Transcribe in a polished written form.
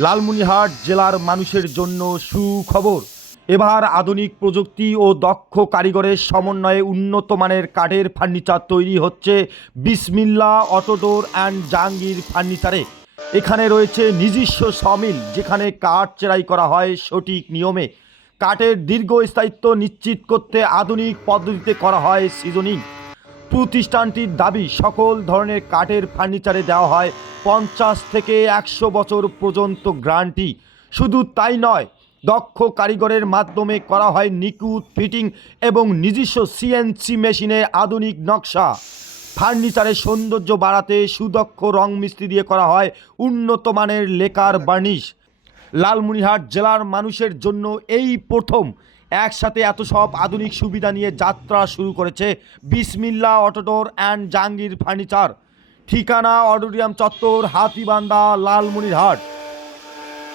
লালমনিরহাট জেলার মানুষের জন্য সুখবর। এবার আধুনিক প্রযুক্তি ও দক্ষ কারিগরের সমন্বয়ে উন্নত মানের কাঠের ফার্নিচার তৈরি হচ্ছে বিসমিল্লাহ অটোডোর অ্যান্ড জাহাঙ্গীর ফার্নিচারে। এখানে রয়েছে নিজস্ব সমিল, যেখানে কাঠ চেরাই করা হয় সঠিক নিয়মে। কাঠের দীর্ঘস্থায়িত্ব নিশ্চিত করতে আধুনিক পদ্ধতিতে করা হয় সিজনিং। প্রতিষ্ঠানটির দাবি, সকল ধরনের কাঠের ফার্নিচারে দেওয়া হয় 50 থেকে 100 বছর পর্যন্ত গ্যারান্টি। শুধু তাই নয়, দক্ষ কারিগরের মাধ্যমে করা হয় নিখুঁত ফিটিং এবং নিজস্ব সিএনসি মেশিনে আধুনিক নকশা। ফার্নিচারের সৌন্দর্য বাড়াতে সুদক্ষ রং মিস্ত্রি দিয়ে করা হয় উন্নত মানের লেকার বার্নিশ। লালমনিরহাট জেলার মানুষের জন্য এই প্রথম একসাথে এত সব আধুনিক সুবিধা নিয়ে যাত্রা শুরু করেছে বিসমিল্লাহ অটোডোর অ্যান্ড জাহাঙ্গীর ফার্নিচার। ঠিকানা অডিটোরিয়াম চত্বর, হাতিবান্ধা, লালমনিরহাট।